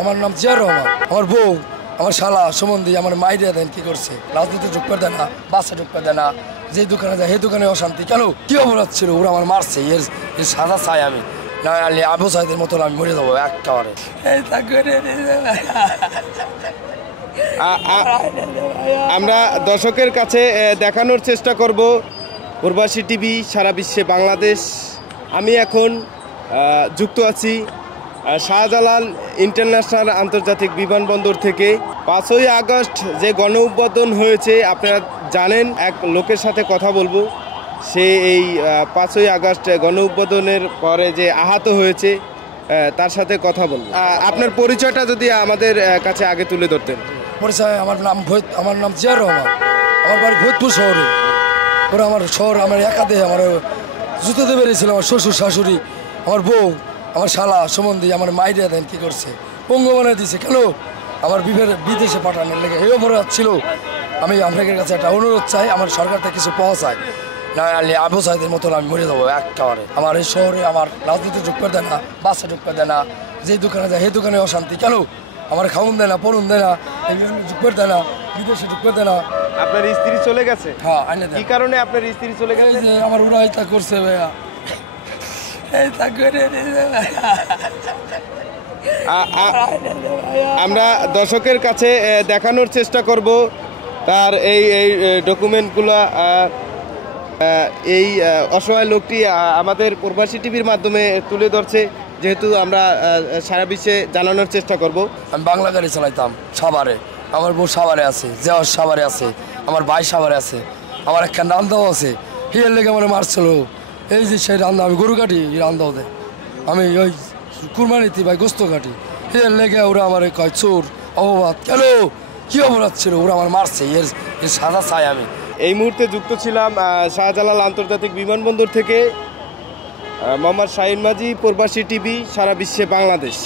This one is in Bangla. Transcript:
আমার নাম জিয়াউর রহমান। আমার বউ আমার শালা সম্বন্ধে আমার মাইরে দেন কি করছে, রাজনীতি ঢুকতে দেয় না, বাসে ঢুকতে দেয় না, যে দোকানে যায় সেই দোকানে অশান্তি। কেন কি অপরাধ ছিল? ওরা আমার মারছে, এর সাজা চাই আমি, না আলি আবু সাইদের মতন আমি মরে যাবো একেবারে। আমরা দর্শকের কাছে দেখানোর চেষ্টা করব প্রবাসী টিভি সারা বিশ্বে বাংলাদেশ। আমি এখন যুক্ত আছি শাহজালাল ইন্টারন্যাশনাল আন্তর্জাতিক বিমানবন্দর থেকে। 5ই আগস্ট যে গণ অভ্যুত্থান হয়েছে আপনারা জানেন, এক লোকের সাথে কথা বলবো। সে এই 5ই আগস্ট গণ অভ্যুত্থানের পরে যে আহত হয়েছে তার সাথে কথা বলবো। আপনার পরিচয়টা যদি আমাদের কাছে আগে তুলে ধরতেন। পরিচয়, আমার নাম জিয়াউর রহমান। আমার বাড়ি ভৈতপুর শহরে। ওরা আমার শহর আমার একা দেহে আমার জুতোতে বেরিয়েছিল। আমার শ্বশুর শাশুড়ি, আমার বউ আমার শালা সম্বন্ধে আমার মাইরে দেন কি করছে, পঙ্গু বানিয়ে দিয়েছে। কেন? আমার বিদেশে পাঠানোর লেগে এই অপরাধ ছিল। আমি আপনাদের কাছে একটা অনুরোধ চাই, আমার সরকার থেকে কিছু পাওয়া চাই, না আলি আবু সাইদের মতন আমি মরে যাবো একেবারে। আমার এই শহরে আমার রাজনীতি ঢুকতে দেয় না, বাসে ঢুকতে দেয় না, যে দোকানে যায় সেই দোকানে অশান্তি। কেন? আমার খাউন দেয় না, পড়ুন দেয় না, ঢুকতে দেয় না, বিদেশে ঢুকতে দেয় না। আপনার স্ত্রী চলে গেছে? হ্যাঁ, আইনে কি কারণে আপনার স্ত্রী চলে গেছে? আমার উড়াই তা করছে ভাইয়া, আমরা দর্শকের কাছে দেখানোর চেষ্টা করব তার এই ডকুমেন্টগুলো। এই অসহায় লোকটি আমাদের প্রবাসী টিভির মাধ্যমে তুলে ধরছে, যেহেতু আমরা সারা বিশ্বে জানানোর চেষ্টা করব। আমি বাংলা গাড়ি চালাইতাম সাভারে, আমার বউ সাভারে আছে, জেওয়ার সাভারে আছে, আমার ভাই সাভারে আছে, আমার একটা রান্দাও আছে। হিয়ার লেগে আমার মারছিল, এই যে সেই রান্দা, আমি গরু কাটি রান্দাও দেয়, আমি ওই কুরবানিতে ভাই গোস্ত কাটি। হিয়ার লেগে ওরা আমার কয় চোর, অপবাদ। কেন? কি অপরাধ ছিল? ওরা আমার মারছে, এর সাজা চাই আমি। এই মুহূর্তে যুক্ত ছিলাম শাহজালাল আন্তর্জাতিক বিমানবন্দর থেকে। মোহাম্মদ শাহিন মাঝি, প্রবাসী টিভি সারা বিশ্বে বাংলাদেশ।